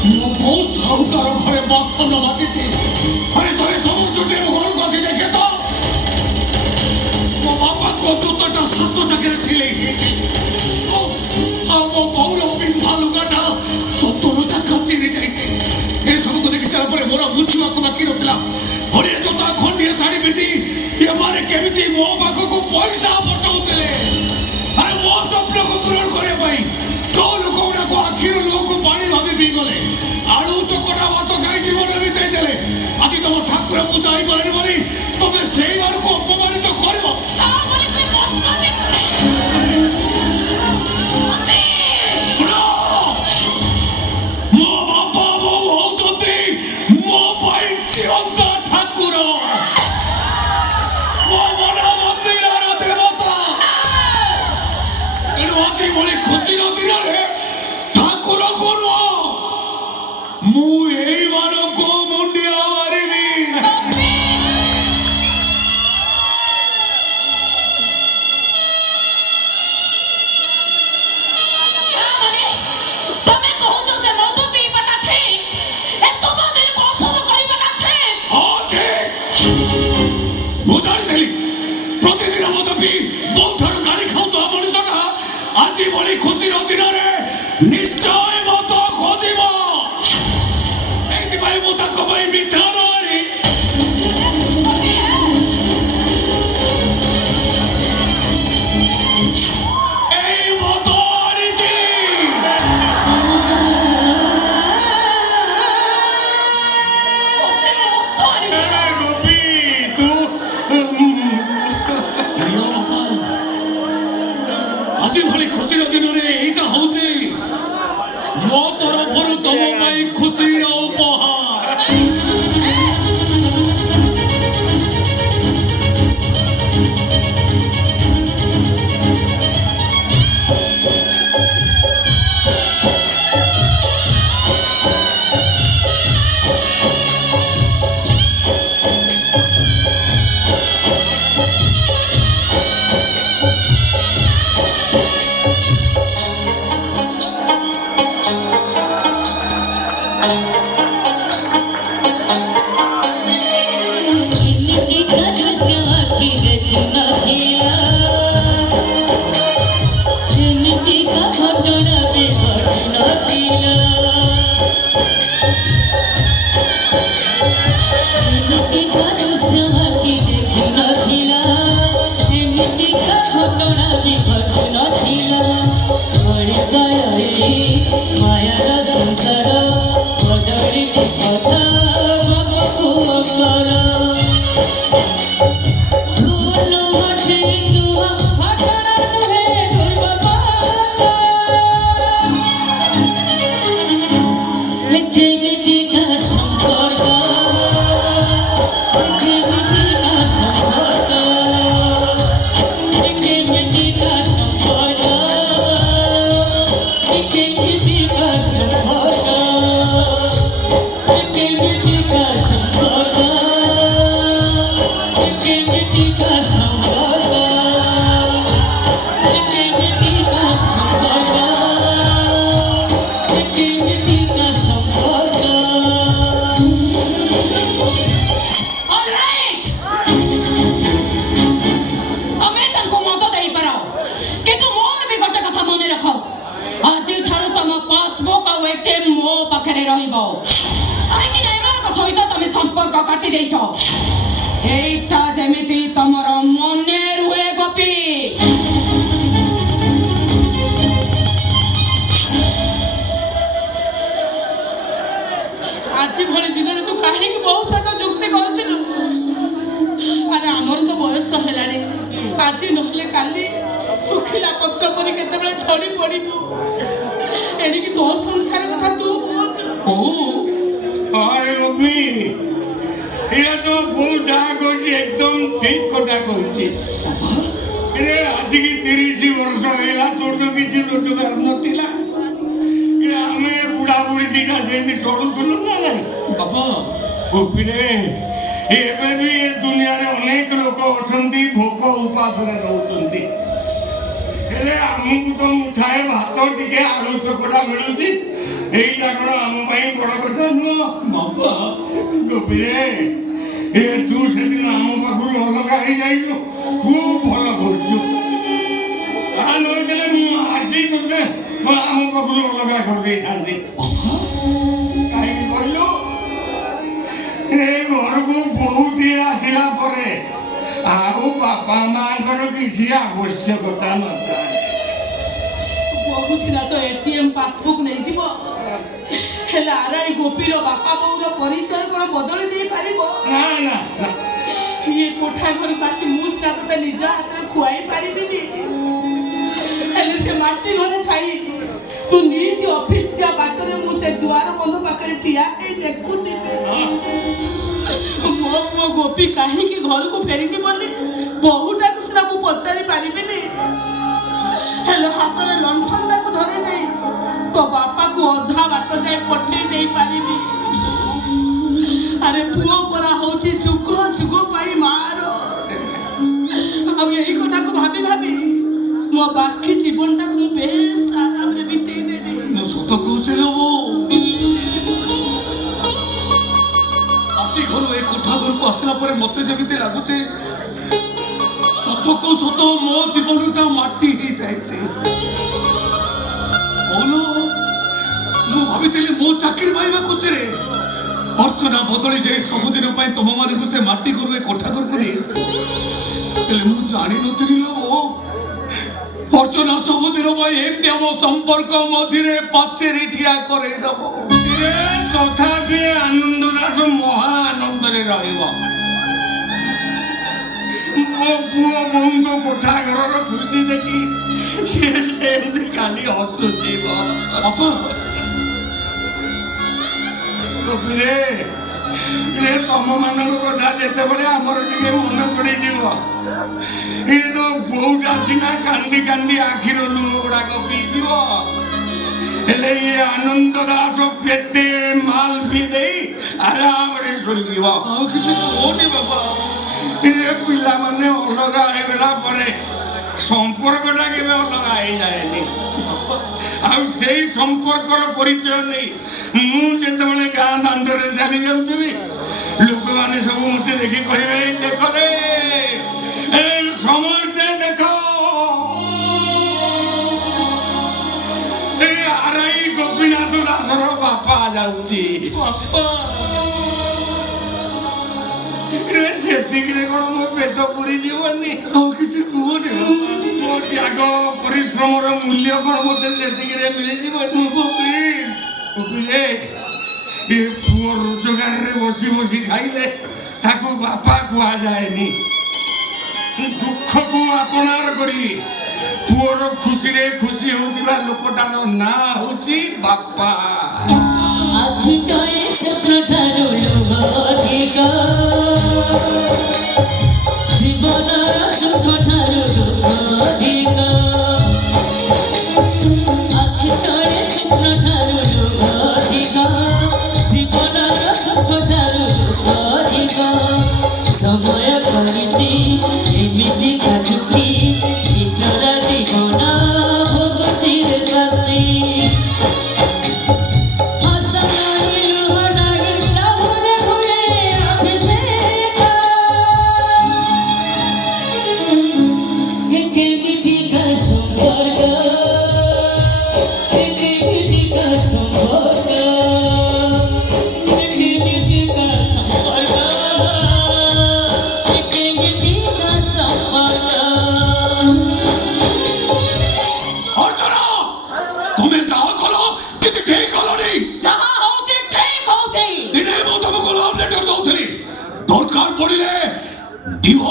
ମୋ ବୋଉ ସାହୁକାର ଘରେ ବାସନ ମାଜିଛି। ଆରେ ତୋରେ ସବୁ ଚୁଟି ଘରକୁ ଆସି ଦେଖେ ତ ମୋ ବାପାଙ୍କ ଜୋତାଟା 7 ଜାଗାରେ ସିଲେଇ ହେଇଛି। ଆଉ ମୋ ବୋଉର ପିନ୍ଧା ଲୁଗାଟା 17 ଜାଗା ଚିରି ଯାଇଛି। ଏସବୁକୁ ଦେଖି ସାରିଲା ପରେ ମୋର ବୁଝିବାକୁ ବାକି ନଥିଲା ହଳିଆ ଜୋତା ଖଣ୍ଡିଏ ଶାଢ଼ୀ ପିନ୍ଧି ଏମାନେ କେମିତି ମୋ ପାଖକୁ ପଇସା ପଠାଉଥିଲେ। ଆରେ ମୋ ସ୍ୱପ୍ନକୁ ପୂରଣ କରିବା ପାଇଁ ଯୋଉ ଲୋକ ଗୁଡାକ ଆଖିର ଲୁହକୁ ପାଣି ଭାବି ପିଇ ଗଲେ, ଆଳୁ ଚକଟା ଭାତ ଖାଇ ଜୀବନ ବିତେଇ ଦେଲେ, ଆଜି ତମ ଠାକୁର ପୂଜା ହେଇପାରିନି ବୋଲି ତମେ ସେଇମାନଙ୍କୁ ଅପମାନିତ କରିବ। ମୋ ବାପା ବୋଉ ହଉଛନ୍ତି ମୋ ପାଇଁ ଜୀବନ୍ତ ଠାକୁର, ମୋ ମନ ମନ୍ଦିରର ଦେବତା। ତେଣୁ ଆଜି ଭଳି ଖୁସିର ଦିନରେ ଠାକୁରଙ୍କୁ ନୁହଁ ମୁଁ ଏଇମାନଙ୍କୁ ମୁଣ୍ଡିଆ ମାରିବି। ମୁଁ ଜାଣିଥିଲି ପ୍ରତିଦିନ ମଦ ପିଇ ବୋଉଠାରୁ ଗାଳି ଖାଉଥିବା ମଣିଷଟା ଆଜି ଭଳି ଖୁସିର ଦିନରେ ନିଶ୍ଚୟ ମଦ ଖୋଜିବ। ଏଇଥିପାଇଁ ମୁଁ ତାଙ୍କ ପାଇଁ ମିଠା ନ ଆଣି ଏଇ ମଦ ଆଣିଛି। ଆଜି ଭଳି ଖୁସିର ଦିନରେ ଏଇଟା ହଉଛି ମୋ ତରଫରୁ ତମ ପାଇଁ ଖୁସିର ଉପହାର। संपर्क काटी देइछ एटा जेमिति तमर मने रुए गोपी। आज भली दिन रे तू काहे कि बहुत सारा जुक्ति करथिलु। अरे हमर तो बयस हेलानी आज नहले काली सुखिला पत्र परी केते बेले छड़ी पड़िबु। एनी कि तो संसार कथा तू बुझ। अरे गोपी ये तो बहुत जागो एकदम ठीक कथा कहछि। अरे आज की 30 वर्ष हेला तोर तो किछि रोजगार नथिला। ये हमें बुढ़ा बुढ़ी दिखा से चलुलु ना नहीं बाबा गोपी रे एबे भी ये दुनिया रे अनेक लोक अछंती भोक उपास रे रहउछंती। हेले हमकु तो मुठाए भात टिके आलू चकटा मिलुची এইটা কোনো ଆମ ପାଇଁ ବଡ଼ କଥା ନୁହଁ ବାପା ଗୋପୀରେ ଏ ତୁ ସେଦିନ ଆମ ପାଖରୁ ଅଲଗା ହେଇଯାଇଛୁ ଖୁବ୍ ଭଲ କରୁଛୁ ତାହା ନହେଲେ ମୁଁ ଆଜି ତୋତେ ଆମ ପାଖରୁ ଅଲଗା କରିଦେଇଥାନ୍ତି କାହିଁକି କହିଲୁ ଏ ଘରକୁ ବୋହୂଟିଏ ଆସିଲା ପରେ ଆଉ ବାପା ମାଙ୍କର କିଛି ଆବଶ୍ୟକତା ନଥାଏ ବହୁ ସିନା ତ ATM ପାସବୁକ୍ ନେଇଯିବ ହେଲେ ଆରାଇ ଗୋପୀର ବାପା ବୋଉର ପରିଚୟ କ'ଣ ବଦଳି ଦେଇପାରିବ ନା ନା ନା ଇଏ କୋଠା ଘରକୁ ଆସି ମୁଁ ସିନା ତତେ ନିଜ ହାତରେ ଖୁଆଇ ପାରିବିନି ହେଲେ ସେ ମାଟି ଘରେ ଥାଇ ତୁ ନିତି ଅଫିସ ଯା ବାଟରେ ମୁଁ ସେ ଦୁଆର ବନ୍ଧ ପାଖରେ ଠିଆ ହେଇ ଦେଖୁଥିବି ମୋ ପୁଅ ଗୋପୀ କାହିଁକି ଘରକୁ ଫେରିନି ବୋଲି ବୋହୂଟାକୁ ସିନା ମୁଁ ପଚାରି ପାରିବିନି ହେଲେ ହାତରେ ଲଣ୍ଠନଟାକୁ ଧରେଇ ଦେଇ ତୋ ବାପାକୁ ଅଧା ବାଟ ଯାଇ ପଠେଇ ଦେଇ ପାରିବି ଆରେ ପୁଅ ପରା ହଉଛି ଯୁଗ ଯୁଗ ପାଇଁ ମାର ଆଉ ଏଇ କଥାକୁ ଭାବି ଭାବି ମୋ ବାକି ଜୀବନଟାକୁ ମୁଁ ବେଶ ଆରାମରେ ବିତେଇ ଦେବି ମୁଁ ସତ କହୁଛି ଲୋ ମାଟି ଘରୁ ଏ କୋଠା ଘରକୁ ଆସିଲା ପରେ ମତେ ଯେମିତି ଲାଗୁଛି ସତକୁ ସତ ମୋ ଜୀବନଟା ମାଟି ହେଇଯାଇଛି ମୁଁ ଭାବିଥିଲି ମୋ ଚାକିରି ପାଇବା ଖୁସିରେ ଅର୍ଚ୍ଚନା ବଦଳି ଯାଇ ସବୁଦିନ ପାଇଁ ତମ ମାନଙ୍କୁ ସେ ମାଟି ଘରୁ ଏ କୋଠା ଘରକୁ ନେଇ ଆସିବ ହେଲେ ମୁଁ ଜାଣିନଥିଲି ଲୋ ଅର୍ଚ୍ଚନା ସବୁଦିନ ପାଇଁ ଏମିତି ଆମ ସମ୍ପର୍କ ମଝିରେ ପାଚେରୀ ଠିଆ କରେଇଦବ ତଥାପି ଆନନ୍ଦ ଦାସ ମହା ଆନନ୍ଦରେ ରହିବ ମୋ ପୁଅ ବୋଉଙ୍କ କୋଠା ଘରର ଖୁସି ଦେଖି ସେ ସେମିତି ଖାଲି ହସୁଥିବ ଗୋପୀରେ ତମ ମାନଙ୍କ କଥା ଯେତେବେଳେ ଆମର ଟିକେ ମନେ ପଡିଯିବ ଏ ବୋଉଟା ସିନା କାନ୍ଦି କାନ୍ଦି ଆଖିର ଲୁହ ଗୁଡାକ ପିଇଯିବ ହେଲେ ଇଏ ଆନନ୍ଦ ଦାସ ପେଟେ ମାଲ ପିଇ ଦେଇ ଆରାମରେ ଶୋଇଯିବ ଆଉ କିଛି କୁହନି ବାପା ଏ ପିଲାମାନେ ଅଲଗା ହେଇଗଲା ପରେ ସମ୍ପର୍କଟା କେବେ ଅଲଗା ହେଇଯାଏନି ଆଉ ସେଇ ସମ୍ପର୍କର ପରିଚୟ ନେଇ ମୁଁ ଯେତେବେଳେ ଗାଁ ଦାଣ୍ଡରେ ଚାଲି ଯାଉଥିବି ଲୋକମାନେ ସବୁ ମତେ ଦେଖି କହିବେ ଦେଖରେ ସମସ୍ତେ ଦେଖ ଏ ଆରାଇ ଗୋପୀନାଥ ଦାସର ବାପା ଯାଉଛି ସେତିକିରେ କଣ ମୋ ପେଟ ପୁରି ଯିବନି ଆଉ କିଛି କୁହନି ମୋ ତ୍ୟାଗ ପରିଶ୍ରମର ମୂଲ୍ୟ କଣ ମତେ ସେତିକିରେ ମିଳିଯିବନି ଗୋପୀରେ ଏ ପୁଅ ରୋଜଗାରରେ ବସି ବସି ଖାଇଲେ ତାକୁ ବାପା କୁହାଯାଏନି ଦୁଃଖକୁ ଆପଣାର କରି ପୁଅର ଖୁସିରେ ଖୁସି ହଉଥିବା ଲୋକଟାର ନାଁ ହଉଛି ବାପା ଆଖି ତଳେ ସ୍ୱପ୍ନଠାରୁ ଲୁହ ଅଧିକ ଜୀବନର ସୁଖଠାରୁ ଦୁଃଖ ଅଧିକ ଆଖି ତଳେ ସ୍ୱପ୍ନଠାରୁ ଲୁହ ଅଧିକ ଜୀବନର ସୁଖଠାରୁ ଦୁଃଖ ଅଧିକ ସମୟ କରିଛି ଏମିତି କାଚୁଛି ବିଚରା ଜୀବନ ଭୋଗୁଛି ରେ ଶାସ୍ତି তুমি যাହା କଲ କିଛି ଠିକ କଲନି ଯାହା ହଉଛି ଠିକ ହଉଛି ଦିନେ ମୁଁ ତମକୁ ଲଭ୍ ଲେଟର ଦଉଥିଲି ଦରକାର ପଡ଼ିଲେ ଡିଭୋର୍ସ